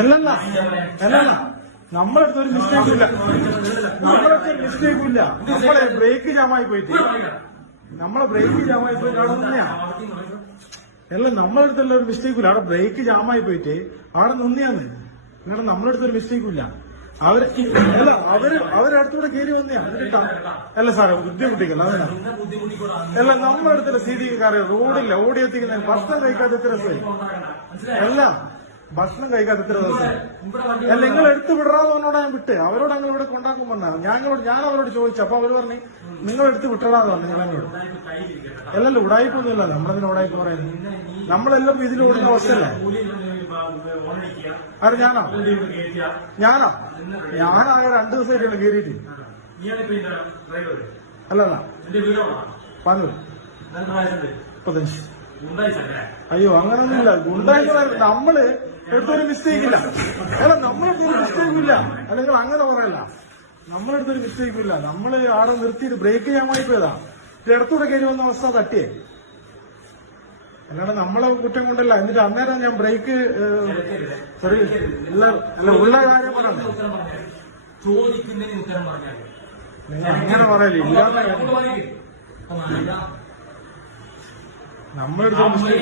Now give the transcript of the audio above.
അല്ലല്ല അല്ലല്ല നമ്മളടുത്തൊരു മിസ്റ്റേക്കും ഇല്ല, നമ്മളടുത്തൊരു മിസ്റ്റേക്കും ഇല്ല. നമ്മളെ ബ്രേക്ക് ജാമായി പോയിട്ട് അവിടെ അല്ല നമ്മളടുത്തുള്ള ഒരു മിസ്റ്റേക്കും ഇല്ല. അവിടെ ബ്രേക്ക് ജാമായി പോയിട്ട് അവിടെ നിന്നെയാന്ന്. നിങ്ങളുടെ നമ്മളടുത്തൊരു മിസ്റ്റേക്കും ഇല്ല. അവരടുത്തൂടെ കയറി വന്നെയാ. അല്ല സാറേ ബുദ്ധിമുട്ടിക്കല്ല അതല്ല. അല്ല നമ്മളടുത്തുള്ള സി ഡി കാര്യം റോഡില്ല, ഓടി എത്തിക്കുന്ന ഭക്ഷണം കഴിക്കാത്ത എത്ര രസമായി. അല്ല ഭക്ഷണം കഴിക്കാത്ത എത്ര ദിവസം. അല്ല നിങ്ങൾ എടുത്തു വിടറാന്ന് പറഞ്ഞോടാ ഞാൻ വിട്ട്. അവരോട് ഞങ്ങൾ ഇവിടെ കൊണ്ടാക്കുമ്പോണ്ടാ ഞാൻ അവരോട് ചോദിച്ചു. അപ്പൊ അവര് പറഞ്ഞു നിങ്ങൾ എടുത്ത് വിട്ടടാന്ന് പറഞ്ഞു ഞങ്ങളോട്. അല്ലല്ലോ ഉടായിപ്പൊന്നുമില്ല. നമ്മളതിന് ഉടായിപ്പ് പറയുന്നത് നമ്മളെല്ലാം ഇതിൽ ഓടുന്ന അവസ്ഥയല്ലേ. അത് ഞാനാകെ 2 ദിവസമായിട്ടുള്ള കയറിയിട്ട്. അല്ലല്ല പറഞ്ഞു 35. അയ്യോ അങ്ങനൊന്നുമില്ല. ഗുണ്ടായി നമ്മള് എടുത്തൊരു മിസ്റ്റേക്ക് ഇല്ല. അല്ല നമ്മളെടുത്തൊരു മിസ്റ്റേക്കും ഇല്ല. അല്ലെങ്കിൽ അങ്ങനെ പറയല്ല. നമ്മളെടുത്തൊരു മിസ്റ്റേക്കും ഇല്ല. നമ്മള് ആടെ നിർത്തിയിട്ട് ബ്രേക്ക് ചെയ്യാൻ വേണ്ടി പോയതാ. ഇടത്തൂടെ കയറി വന്ന അവസ്ഥ തട്ടിയേ. അല്ലാതെ നമ്മളെ കുറ്റം കൊണ്ടല്ല. എന്നിട്ട് അന്നേരം ഞാൻ ബ്രേക്ക് ഉള്ള കാര്യം പറഞ്ഞു. നിങ്ങൾ അങ്ങനെ പറയല്ലേ. ഇല്ലാത്ത നമ്മളെടുത്തൊരു മിസ്റ്റേക്ക്